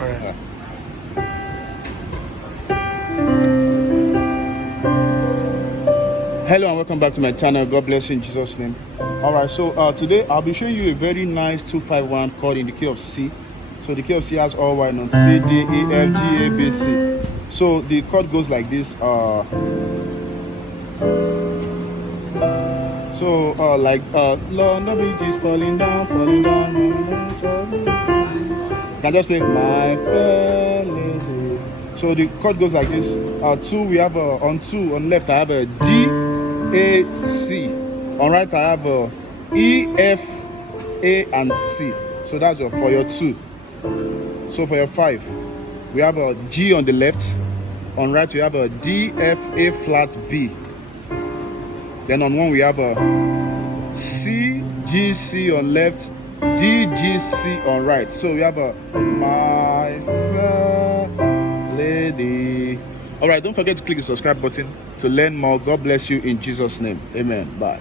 All right. Yeah. Hello and welcome back to my channel. God bless you in Jesus' name. All right, so today I'll be showing you a very nice 251 chord in the key of C. So the key of C has all white notes: C, D, E, F, G, A, B, C. So the chord goes like this. Lord, nobody just falling down, falling down. You can just play my fair lady. So the chord goes like this. Two, we have on two, on left I have a D, A, C. On right I have a E, F, A, and C. So that's for your two. So for your five, we have a G on the left. On right we have a D, F, A flat, B. Then on one we have a C, G, C on left, D, G, C on right. So we have a my fair lady. All right, don't forget to click the subscribe button to learn more. God bless you in Jesus' name. Amen. Bye.